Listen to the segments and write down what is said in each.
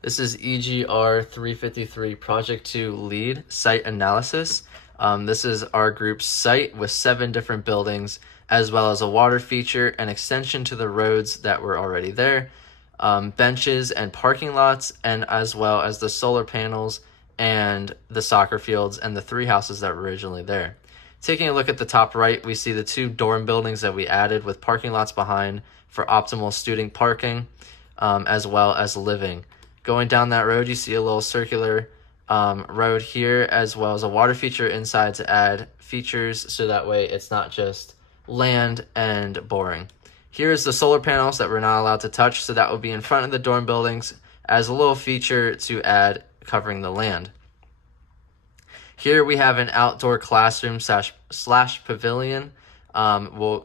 This is EGR 353 Project 2 Lead Site Analysis. This is our group's site with 7 different buildings, as well as a water feature, an extension to the roads that were already there, benches and parking lots, and as well as the solar panels and the soccer fields and the 3 houses that were originally there. Taking a look at the top right, we see the 2 dorm buildings that we added with parking lots behind for optimal student parking, as well as living. Going down that road, you see a little circular road here, as well as a water feature inside to add features so that way it's not just land and boring. Here's the solar panels that we're not allowed to touch, so that will be in front of the dorm buildings as a little feature to add covering the land. Here we have an outdoor classroom slash pavilion. We'll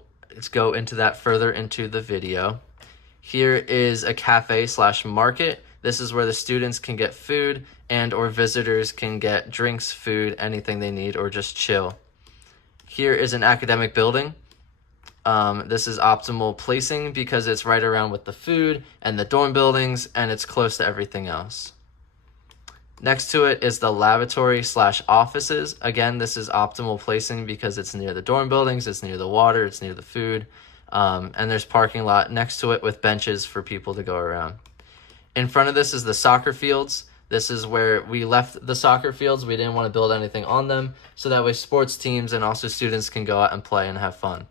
go into that further into the video. Here is a cafe slash market. This is where the students can get food and or visitors can get drinks, food, anything they need, or just chill. Here is an academic building. This is optimal placing because it's right around with the food and the dorm buildings, and it's close to everything else. Next to it is the lavatory slash offices. Again, this is optimal placing because it's near the dorm buildings, it's near the water, it's near the food, and there's parking lot next to it with benches for people to go around. In front of this is the soccer fields. This is where we left the soccer fields. We didn't want to build anything on them, so that way sports teams and also students can go out and play and have fun.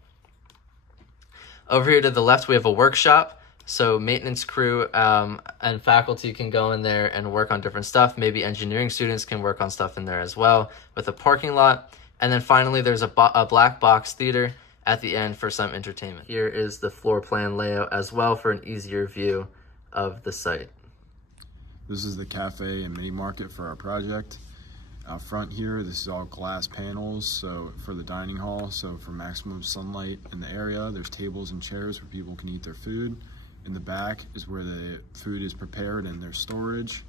Over here to the left, we have a workshop. So maintenance crew and faculty can go in there and work on different stuff. Maybe engineering students can work on stuff in there as well, with a parking lot. And then finally, there's a black box theater at the end for some entertainment. Here is the floor plan layout as well for an easier view of the site. This is the cafe and mini market for our project. Out front here, this is all glass panels, so for the dining hall, so for maximum sunlight in the area. There's tables and chairs where people can eat their food. In the back is where the food is prepared and there's storage.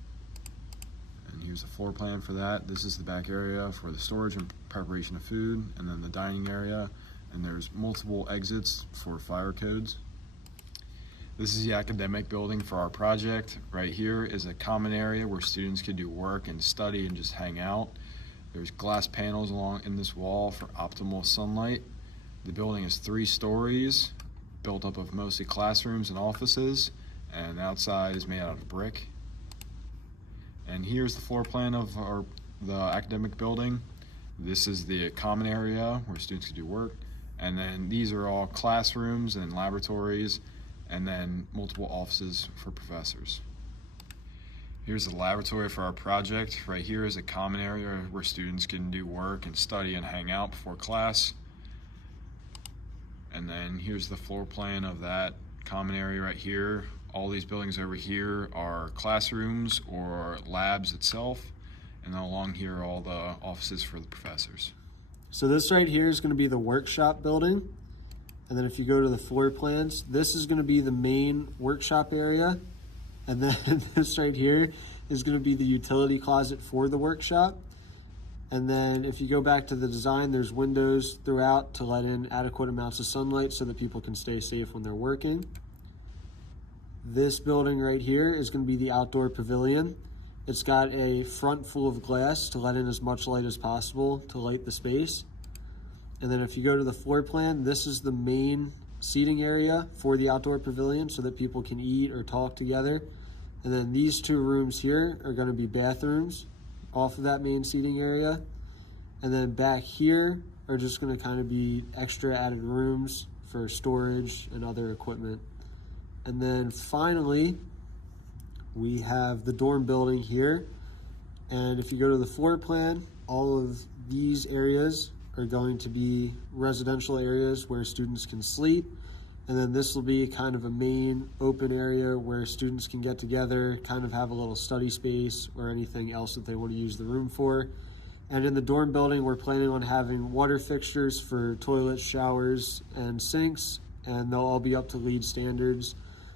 And here's a floor plan for that. This is the back area for the storage and preparation of food, and then the dining area. And there's multiple exits for fire codes. This is the academic building for our project. Right here is a common area where students can do work and study and just hang out. There's glass panels along in this wall for optimal sunlight. The building is 3 stories, built up of mostly classrooms and offices, and outside is made out of brick. And here's the floor plan of the academic building. This is the common area where students can do work, and then these are all classrooms and laboratories, and then multiple offices for professors. Here's the laboratory for our project. Right here is a common area where students can do work and study and hang out before class. And then here's the floor plan of that common area right here. All these buildings over here are classrooms or labs itself. And then along here are all the offices for the professors. So this right here is going to be the workshop building. And then if you go to the floor plans, this is going to be the main workshop area. And then this right here is going to be the utility closet for the workshop. And then if you go back to the design, there's windows throughout to let in adequate amounts of sunlight so that people can stay safe when they're working. This building right here is going to be the outdoor pavilion. It's got a front full of glass to let in as much light as possible to light the space. And then if you go to the floor plan, this is the main seating area for the outdoor pavilion so that people can eat or talk together. And then these 2 rooms here are going to be bathrooms off of that main seating area. And then back here are just going to kind of be extra added rooms for storage and other equipment. And then finally, we have the dorm building here. And if you go to the floor plan, all of these areas are going to be residential areas where students can sleep. And then this will be kind of a main open area where students can get together, kind of have a little study space or anything else that they want to use the room for. And in the dorm building, we're planning on having water fixtures for toilets, showers, and sinks, and they'll all be up to LEED standards.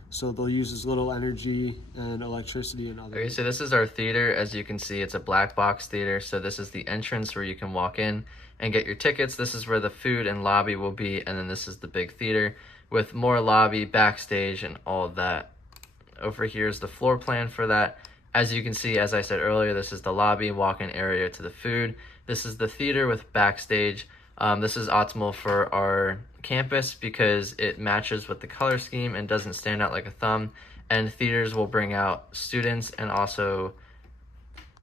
So they'll use as little energy and electricity and other. Okay, so this is our theater. As you can see, it's a black box theater. So this is the entrance where you can walk in and get your tickets. This is where the food and lobby will be. And then this is the big theater with more lobby, backstage, and all of that. Over here is the floor plan for that. As you can see, as I said earlier, this is the lobby, walk-in area to the food. This is the theater with backstage. This is optimal for our campus because it matches with the color scheme and doesn't stand out like a thumb. And theaters will bring out students and also